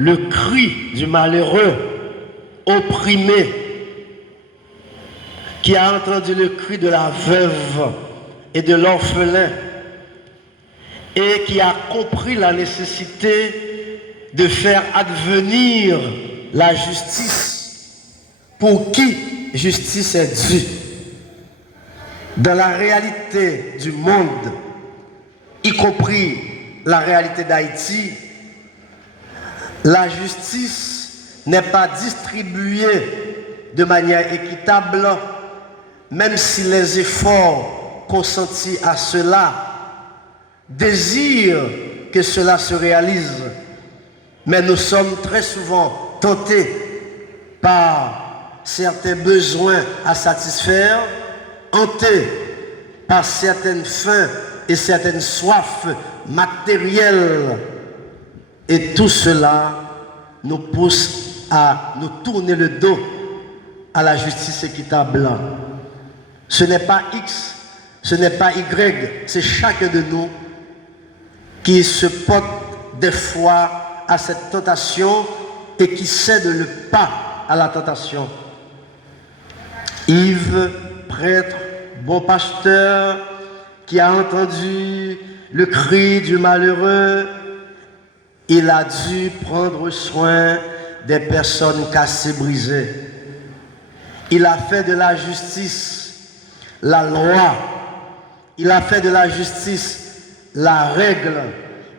le cri du malheureux opprimé, qui a entendu le cri de la veuve et de l'orphelin, et qui a compris la nécessité de faire advenir la justice, pour qui justice est due. Dans la réalité du monde, y compris la réalité d'Haïti, la justice n'est pas distribuée de manière équitable, même si les efforts consentis à cela désirent que cela se réalise. Mais nous sommes très souvent tentés par certains besoins à satisfaire, hantés par certaines faim et certaines soifs matérielles. Et tout cela nous pousse à nous tourner le dos à la justice équitable. Ce n'est pas X, ce n'est pas Y, c'est chacun de nous qui se porte des fois à cette tentation et qui cède le pas à la tentation. Yves, prêtre, bon pasteur, qui a entendu le cri du malheureux, il a dû prendre soin des personnes cassées, brisées. Il a fait de la justice la loi. Il a fait de la justice la règle.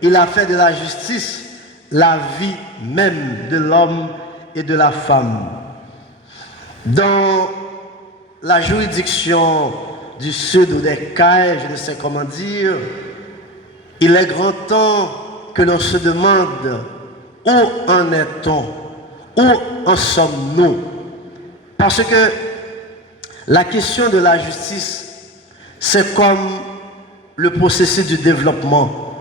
Il a fait de la justice la vie même de l'homme et de la femme. Dans la juridiction du Sud ou des Cailles, je ne sais comment dire, il est grand temps que l'on se demande où en est-on, où en sommes-nous. Parce que la question de la justice, c'est comme le processus du développement.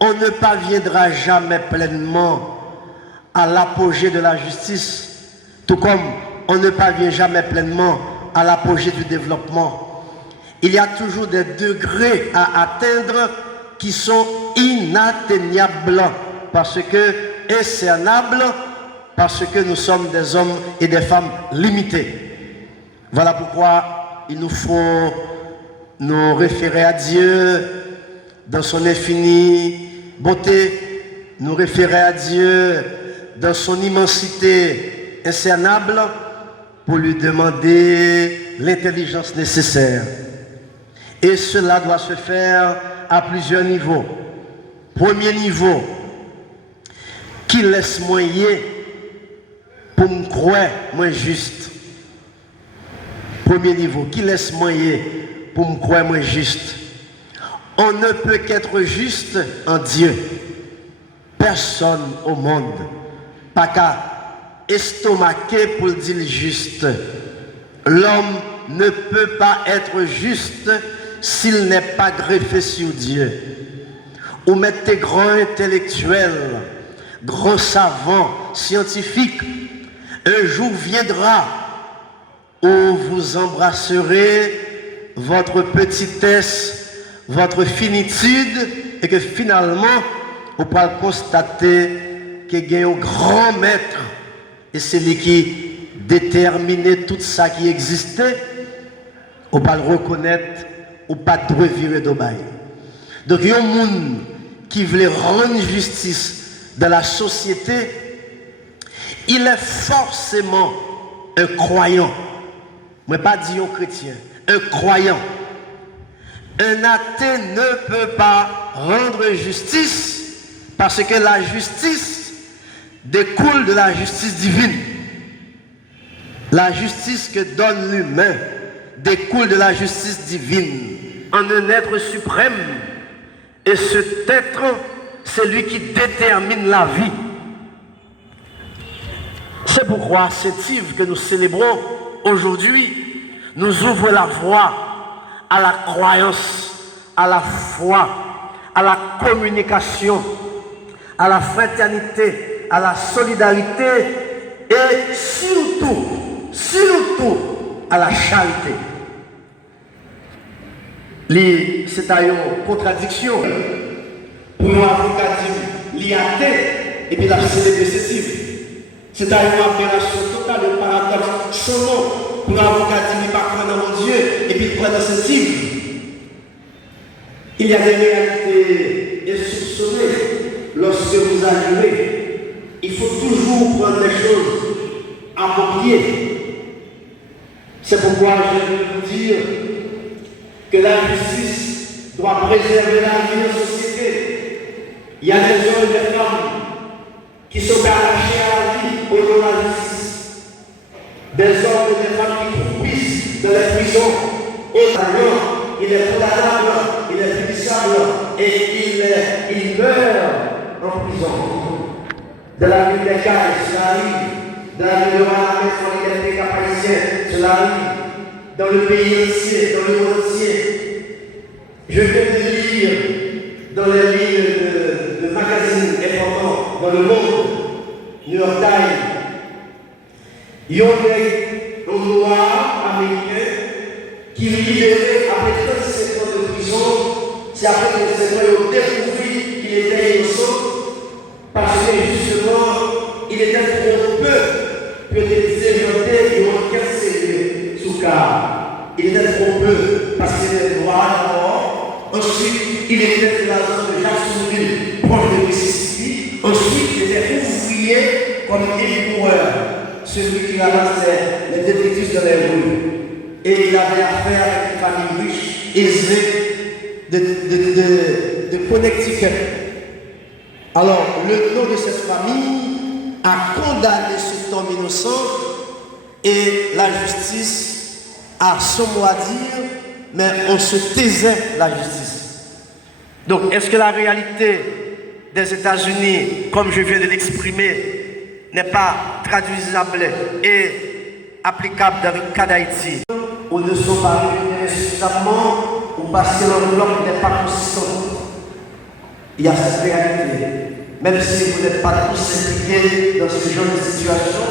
On ne parviendra jamais pleinement à l'apogée de la justice, tout comme on ne parvient jamais pleinement à l'apogée du développement. Il y a toujours des degrés à atteindre qui sont inatteignables parce que incernables, parce que nous sommes des hommes et des femmes limités. Voilà pourquoi il nous faut nous référer à Dieu dans son infinie bonté, nous référer à Dieu dans son immensité incernable pour lui demander l'intelligence nécessaire. Et cela doit se faire à plusieurs niveaux. Premier niveau, qui laisse moyen pour me croire moins juste. Premier niveau, qui laisse moyen pour me croire moins juste. On ne peut qu'être juste en Dieu. Personne au monde, pas qu'à estomaquer pour le dire juste. L'homme ne peut pas être juste s'il n'est pas greffé sur Dieu. Ou mettre tes grands intellectuels, grands savants, scientifiques, un jour viendra où vous embrasserez votre petitesse, votre finitude, et que finalement, vous pourrez constater qu'il y a un grand maître, et c'est lui qui déterminait tout ça qui existait, on va le reconnaître, ou pas de revirer d'obaï. Donc, il y a un monde qui voulait rendre justice dans la société, il est forcément un croyant. Je ne vais pas dire un chrétien, un croyant. Un athée ne peut pas rendre justice parce que la justice découle de la justice divine. La justice que donne l'humain découle de la justice divine en un être suprême. Et cet être, c'est lui qui détermine la vie. C'est pourquoi cet Yves que nous célébrons aujourd'hui nous ouvre la voie à la croyance, à la foi, à la communication, à la fraternité, à la solidarité et surtout à la charité. C'est une contradiction pour nous avocats, l'IAT, et puis la célébrer ce tigre. C'est une aberration totale, un paradoxe sans nom pour l'avocat qui n'est pas dans mon Dieu et puis prendre ce tigre. Il y a des réalités insoupçonnées lorsque vous arrivez. Il faut toujours prendre les choses appropriées. C'est pourquoi je veux vous dire que la justice doit préserver la vie de la société. Il y a des hommes et des femmes qui sont arrachés à la vie au nom de la justice. Des hommes et des femmes qui croupissent dans les prisons. Il est condamnable, il est punissable et il meurt en prison. De la ville des Cailles, cela arrive. Dans la ville de Malamès, dans les États haïtiens, cela arrive. Dans le pays entier, dans le monde entier. Je viens de lire dans les lignes de magazines importants dans le monde, New York Times, il y a un noir américain qui est libéré après 37 ans de prison. C'est après que ces gens ont découvert qu'il était innocent parce que justement il était trop peu que des désertés et ont cassé sous cas. Il était trop peu parce qu'il était noir d'abord. Ensuite, il était de la zone de Jacksonville, proche de Mississippi. Ensuite, il était ouvrier comme éboueur, celui qui ramassait les détritus dans les rues. Et il avait affaire avec une famille riche, aisée de Connecticut. Alors, le nom de cette famille a condamné cet homme innocent et la justice a son mot à dire, mais on se taisait la justice. Donc, est-ce que la réalité des États-Unis, comme je viens de l'exprimer, n'est pas traduisable et applicable dans le cas d'Haïti? Ou ne sont pas réunis suffisamment, ou parce que l'enveloppe n'est pas consistante. Il y a cette réalité. Même si vous n'êtes pas tous impliqués dans ce genre de situation,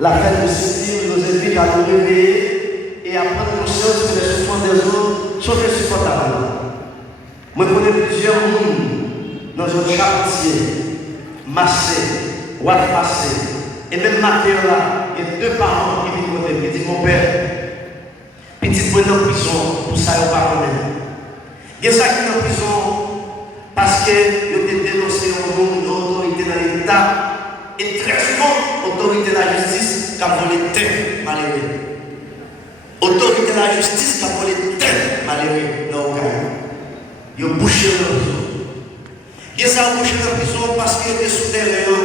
la fête de Cécile nous invite à nous réveiller et à prendre conscience que les souffrances des autres sont insupportables. Moi, je connais plusieurs mondes dans un quartier, Massé, Ouad-Massé, et même Mathéo là, il y a deux parents qui viennent côté, qui disent mon père, petit bonne en prison, pour ça, on va connaître. Il y a ça qui est en prison parce que le dénoncé au l'autorité dans l'État et très souvent l'autorité de la justice qui a volé terre malheureux. Autorité de la justice qui a volé terre malheureux dans le cas. Ils ont bouché leur prison. Ils ont bouché leur prison parce qu'ils étaient souterrains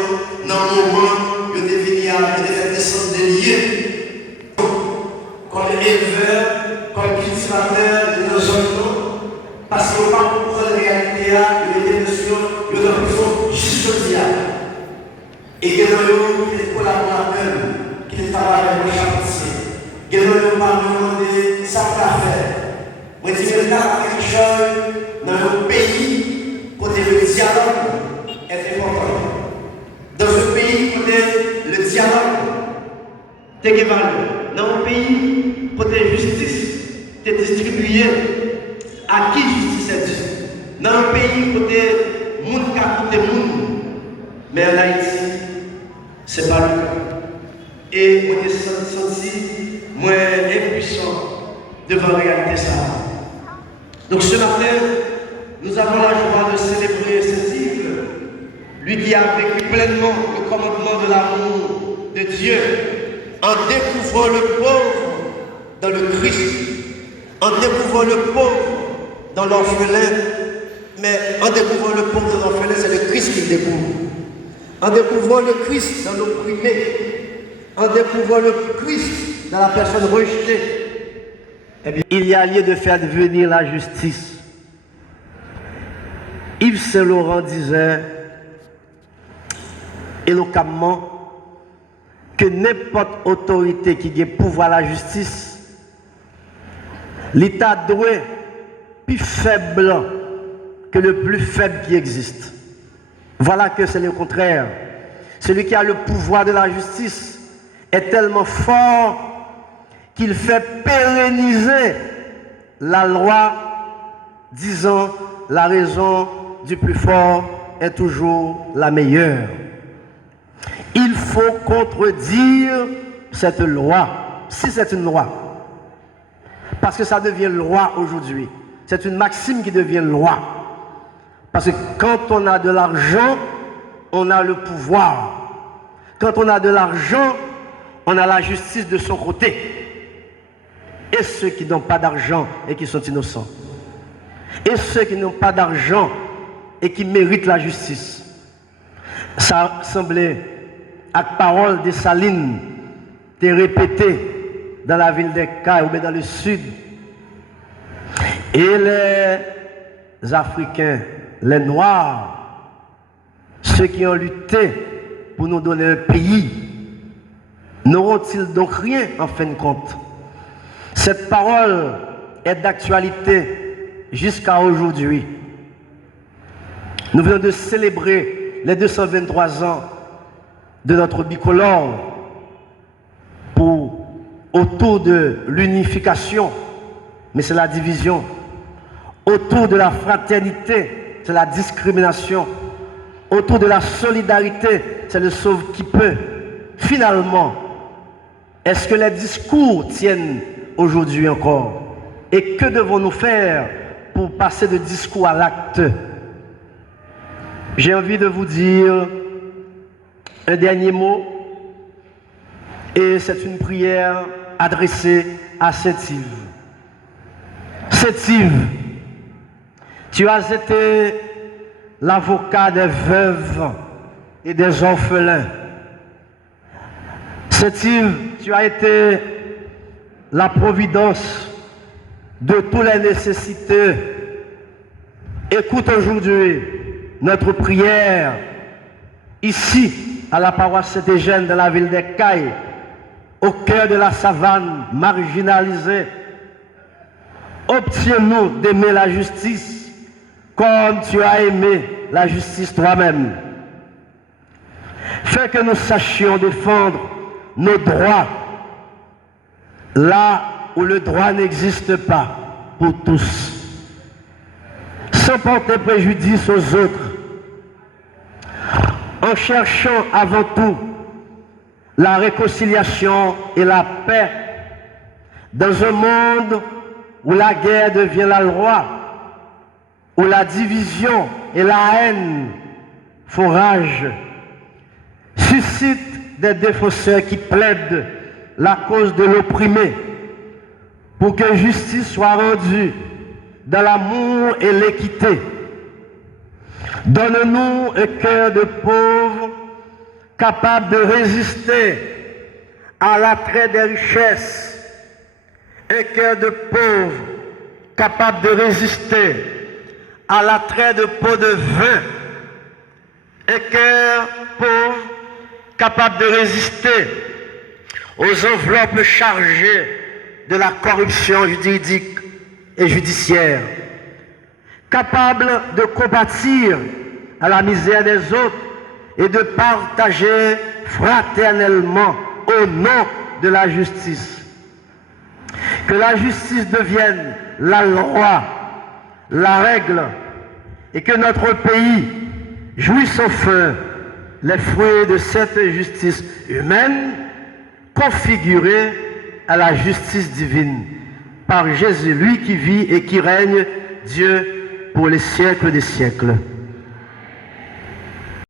dans le moment où ils devaient descendre des lieux. Comme éleveurs, comme cultivateurs de nos zones. Parce qu'on ne peut pas comprendre la réalité, il y a des notions, il y a des prison juste au diable. Et il y a des collaborateurs qui travaillent avec le charpentier. Il y a des parlements qui savent la faire. Moi, je dis que quelque chose dans un pays côté le dialogue est important. Dans un pays côté le dialogue est valeur. Dans un pays côté justice est distribuée. À qui justice est due? Dans un pays côté monde qui a côté monde, mais en Haïti, ce n'est pas le cas. Et on est senti moins impuissant devant la réalité ça. Donc ce matin, nous avons la joie de célébrer ce cycle, lui qui a vécu pleinement le commandement de l'amour de Dieu, en découvrant le pauvre dans le Christ, en découvrant le pauvre dans l'orphelin, mais en découvrant le pauvre dans l'orphelin, c'est le Christ qu'il découvre. En découvrant le Christ dans l'opprimé, en découvrant le Christ dans la personne rejetée, eh bien, il y a lieu de faire venir la justice. Yves Saint-Laurent disait éloquemment que n'importe autorité qui a pouvoir la justice, l'État doit plus faible que le plus faible qui existe. Voilà que c'est le contraire. Celui qui a le pouvoir de la justice est tellement fort qu'il fait pérenniser la loi disant la raison du plus fort est toujours la meilleure. faut contredire cette loi, si c'est une loi. Parce que ça devient loi aujourd'hui. C'est une maxime qui devient loi. Parce que quand on a de l'argent, on a le pouvoir. Quand on a de l'argent, on a la justice de son côté. Et ceux qui n'ont pas d'argent et qui sont innocents. Et ceux qui n'ont pas d'argent et qui méritent la justice. Ça semblait à parole de Saline, de répété dans la ville des Cayes ou dans le sud. Et les Africains, les Noirs, ceux qui ont lutté pour nous donner un pays, n'auront-ils donc rien en fin de compte? Cette parole est d'actualité jusqu'à aujourd'hui. Nous venons de célébrer les 223 ans de notre bicolore autour de l'unification, mais c'est la division. Autour de la fraternité, c'est la discrimination. Autour de la solidarité, c'est le sauve qui peut. Finalement, est-ce que les discours tiennent aujourd'hui encore? Et que devons-nous faire pour passer de discours à l'acte? J'ai envie de vous dire un dernier mot, et c'est une prière adressée à Saint-Yves. Saint-Yves, tu as été l'avocat des veuves et des orphelins. Saint-Yves, tu as été la providence de toutes les nécessités. Écoute aujourd'hui notre prière ici à la paroisse Saint-Eugène de la ville des Cayes, au cœur de la savane marginalisée. Obtiens-nous d'aimer la justice comme tu as aimé la justice toi-même. Fais que nous sachions défendre nos droits là où le droit n'existe pas pour tous, sans porter préjudice aux autres, en cherchant avant tout la réconciliation et la paix dans un monde où la guerre devient la loi, où la division et la haine font rage. Suscite des défenseurs qui plaident la cause de l'opprimé pour que justice soit rendue dans l'amour et l'équité. Donne-nous un cœur de pauvre capable de résister à l'attrait des richesses, un cœur de pauvre capable de résister à l'attrait de pots de vin, un cœur pauvre capable de résister aux enveloppes chargées de la corruption juridique et judiciaire, capable de compatir à la misère des autres et de partager fraternellement au nom de la justice. Que la justice devienne la loi, la règle, et que notre pays jouisse enfin les fruits de cette justice humaine configurée à la justice divine par Jésus, lui qui vit et qui règne, Dieu, pour les siècles des siècles.